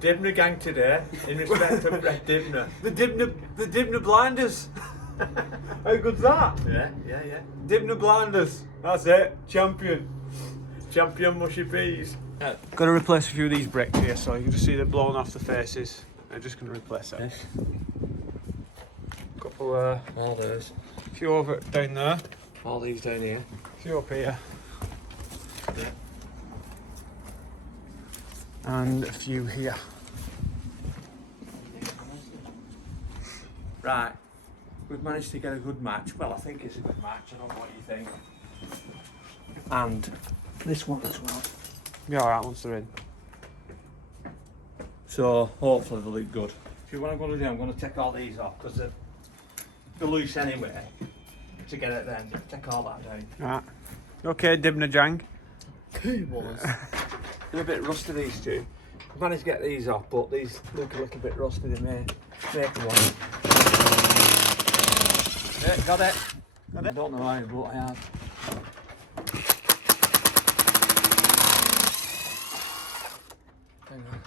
Dibnah gang today, in respect of Dibnah. The Dibnah blinders. How good's that? Yeah. Dibnah blinders. That's it. Champion. Champion mushy peas. Got to replace a few of these bricks here, so you can just see they're blown off the faces. I'm just going to replace them. Couple All those. a few over down there, All these down here. a few up here, Yeah. and a few here. Right. We've managed to get a good match. Well, I think it's a good match. I don't know what you think. And this one as well. Yeah, alright, once they're in. So hopefully they'll look good. See what I'm going to do, I'm going to take all these off because they're loose anyway. To get it then, take all that down. Right. Okay, Dibnah Jang. It was. They're a bit rusty, these two. I've managed to get these off, but these look a little bit rusty. They may make one. Yeah, got it. I don't know how, but I have. Hang on.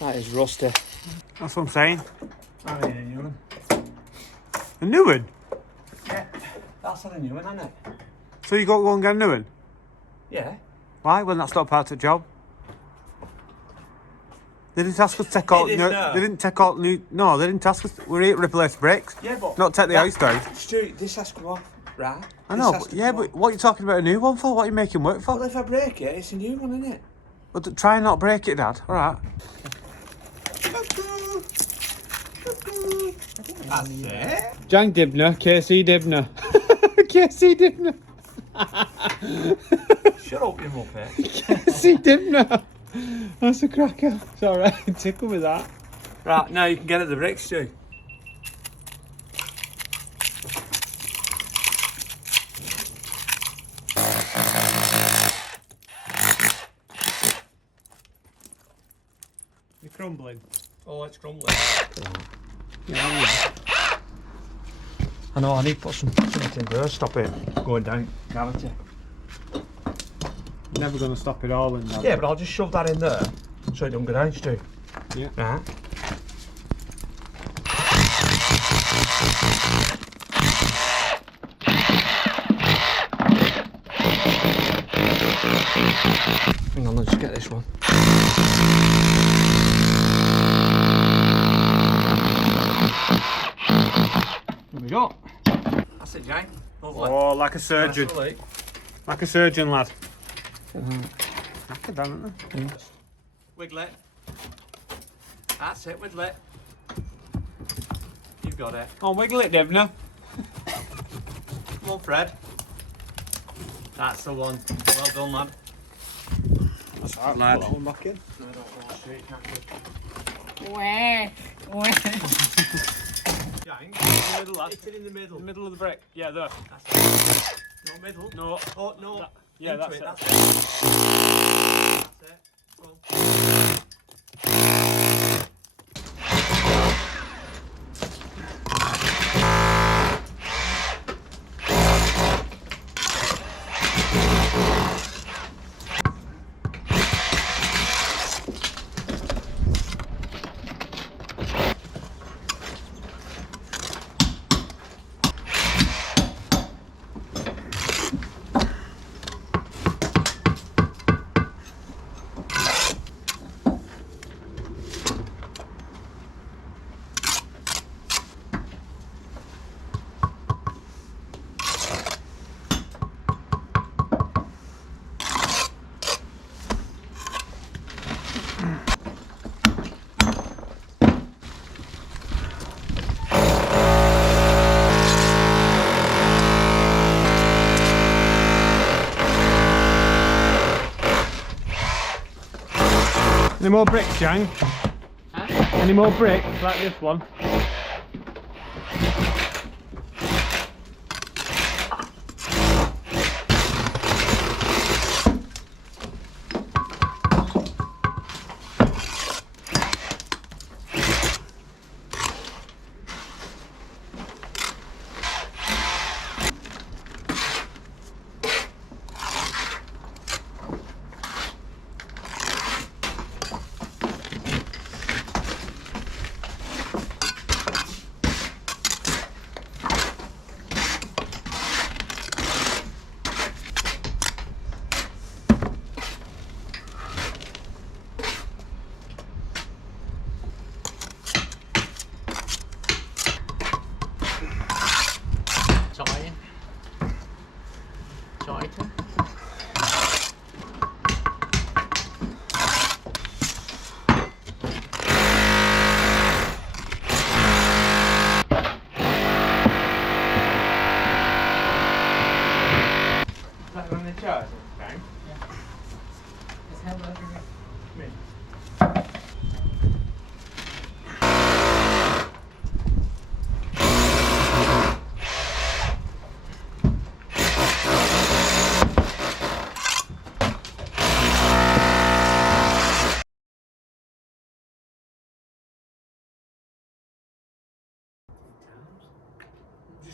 That is rusty. That's what I'm saying. I mean, a new one. A new one? Yeah, that's a new one, isn't it? So you got to go and get a new one? Yeah. Why? When that's not part of the job? They didn't ask us to take all. It is No, now. they didn't take all new. No, they didn't ask us. We're here to replace bricks. Yeah, but Not take the house down. Stu, this has to come off, right? I This know, has but to yeah, come but off. what are you talking about a new one for? What are you making work for? Well, if I break it, it's a new one, isn't it? But try and not break it, Dad. All right. That's it. Jang Dibnah, KC Dibnah. KC Dibnah. Shut up, you muppet. KC Dibnah. That's a cracker. It's all right. Tickle with that. Right, now you can get at the bricks, Stu. You're crumbling. Oh, it's crumbling. Yeah. I know, I need to put something there, stop it going down cavity. Never going to stop it all in that. Yeah, but I'll just shove that in there so it don't go down, Stu. Yeah. Right. Hang on, let's get this one. There we go. That's it, Jane. Lovely. Oh, like a surgeon. Nice and Like a surgeon, lad. Knackered, haven't they? Wiggle it. That's it, wiggle it. You've got it. Oh, wiggle it, Dibnah. Come on, Fred. That's the one. Well done, lad. That's all right. Lad. Put that one back in. No, I don't want to straight Jang, in the middle, lad. Hit it in the middle. In the middle of the brick. Yeah, there. That's it. No middle. No. Oh, no. That- yeah, Into that's it. That's it. That's it. Go. Any more bricks, Jang? Huh? Any more bricks like this one?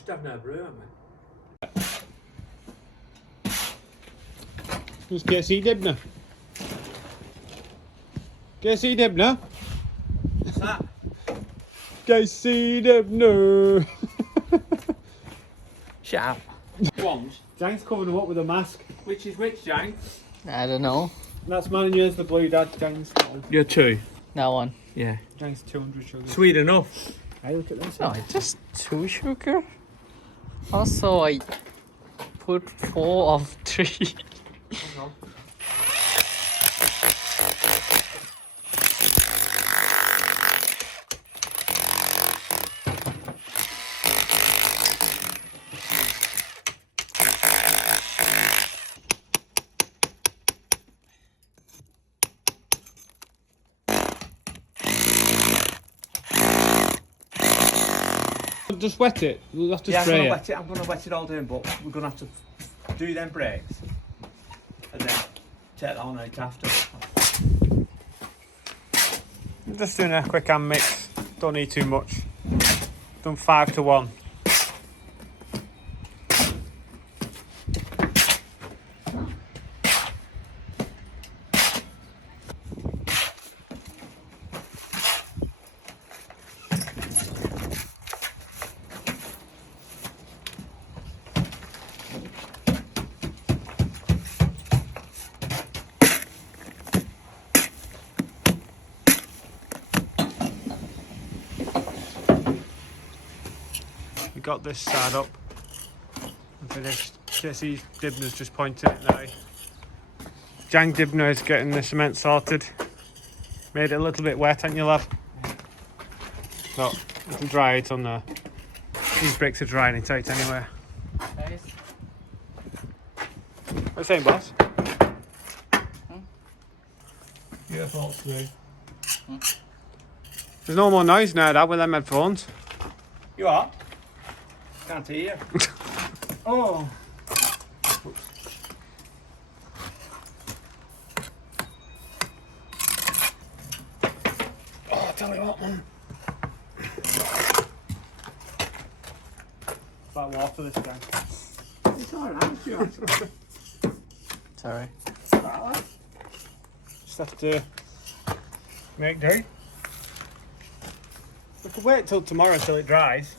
Just have no brew, haven't we? Just get see Dibnah. Get see Dibnah. What's that? Get see Dibnah. Shut up. Ones. Jane's covered them up with a mask. Which is which, Jane? I don't know. That's mine and yours, the blue dad. Jane's. You're 2. That one. Yeah. Jane's 200 sugar. Sweet enough. Hey, look at this. No, it's just 2 sugar. Also, I put 4 of 3. Just wet it. We'll have to Yeah, spray I'm gonna wet it all down, but we're gonna have to do them breaks and then take that on out after. I'm just doing a quick hand mix. Don't need too much. Done 5 to 1. Got this side up and finished. Jesse Dibnah's just pointing it now. Jang Dibnah is getting the cement sorted. Made it a little bit wet, haven't you, lad? But it'll dry it on there. These bricks are drying it out anyway. What are you saying, boss? Yeah, thoughts through. There's no more noise now, Dad, with them headphones. You are? Can't hear you. Oh. Oh, tell me what, man. That water this guy. It's alright, sure. Sorry. Just have to make do. We could wait till tomorrow until it dries.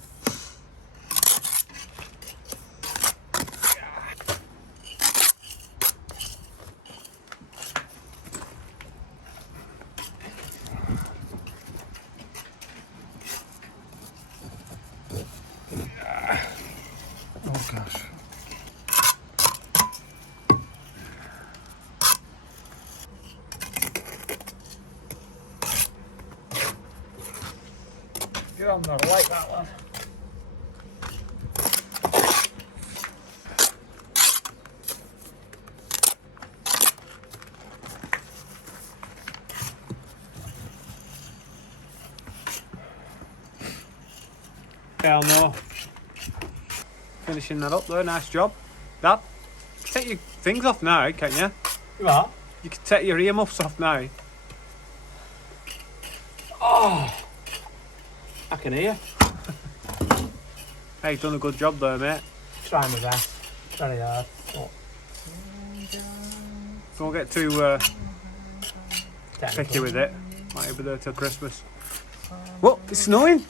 Oh gosh. Get on there, I like that one. Hell no. Finishing that up there, nice job. Dad, take your things off now, can't you? You are? You can take your earmuffs off now. Oh! I can hear. Hey, you've done a good job there, mate. Trying my best. Very hard. But Don't get too picky with it. Might be there till Christmas. What? It's snowing?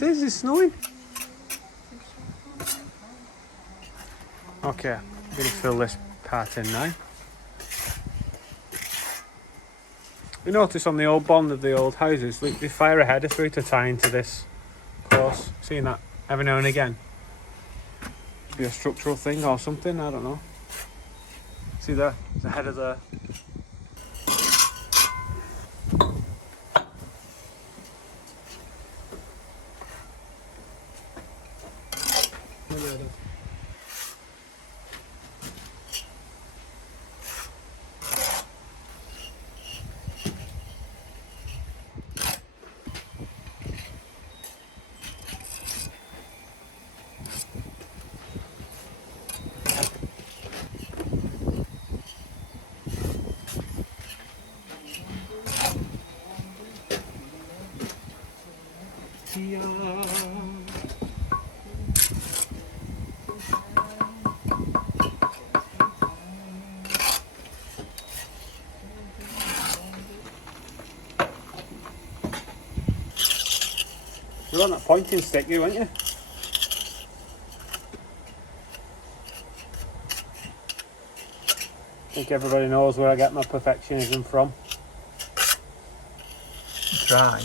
It is, it's snowing. Okay, I'm going to fill this part in now. You notice on the old bond of the old houses, they fire a header through to tie into this course. Seeing that every now and again. Be a structural thing or something, I don't know. See there? There's a header there. You're on that pointing stick, you, weren't you? I think everybody knows where I get my perfectionism from. Try.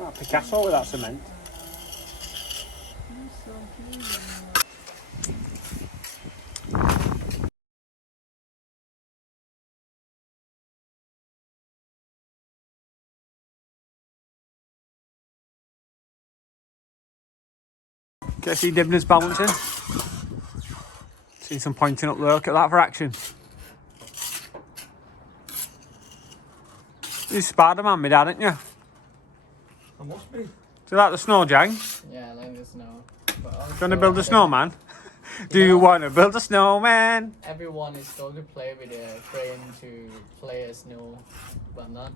Oh, Picasso with that cement. Can I see Dibnah's balancing? See some pointing up there. Look at that for action. You're Spider-Man, my dad, aren't you? I must be. Do you like the snow, Jang? Yeah, I like the snow. But Do you want to build a also, snowman? Do you want to build a snowman? everyone is going to play with a crane to play a snow, but not.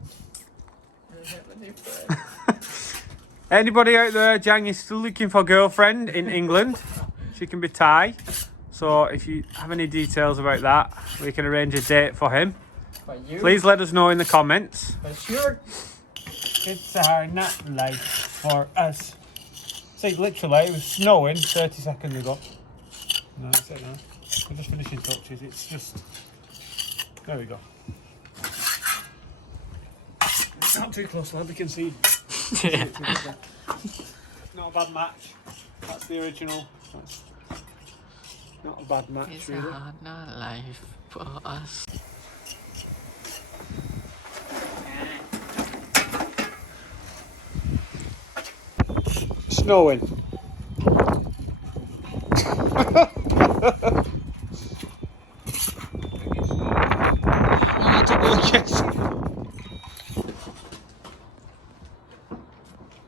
Anybody out there, Jang is still looking for a girlfriend in England. She can be Thai. So if you have any details about that, we can arrange a date for him. But you, Please let us know in the comments. but sure. It's not life for us. See, literally, it was snowing 30 seconds ago. No, that's it now. We're just finishing touches. It's just... There we go. Not too close, lad. We can see. Not a bad match. That's the original. That's not a bad match, It's really. a hard not life for us. Snowing.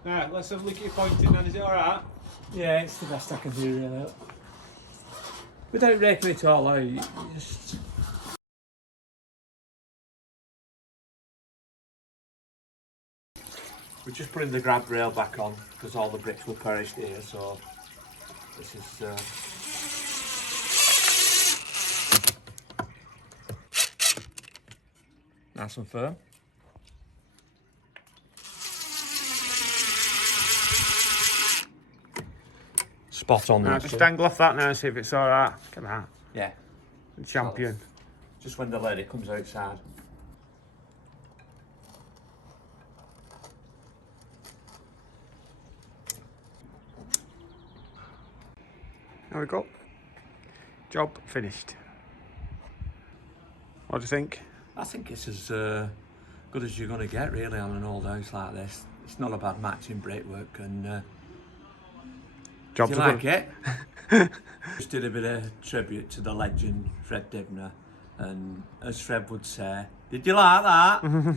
Right, let's have a look at your pointing then. Is it alright? Yeah, it's the best I can do, really. Without raking it all out, you just... We're just putting the grab rail back on because all the bricks were perished here, so this is nice and firm. Spot on. Now just dangle off that now and see if it's alright. Look at that. Yeah, Champion. just when the lady comes outside. There we go. Job finished. What do you think? I think it's as good as you're going to get, really, on an old house like this. It's not a bad match in brickwork, and Job's do you like it? Just did a bit of tribute to the legend Fred Dibnah, and as Fred would say, did you like that?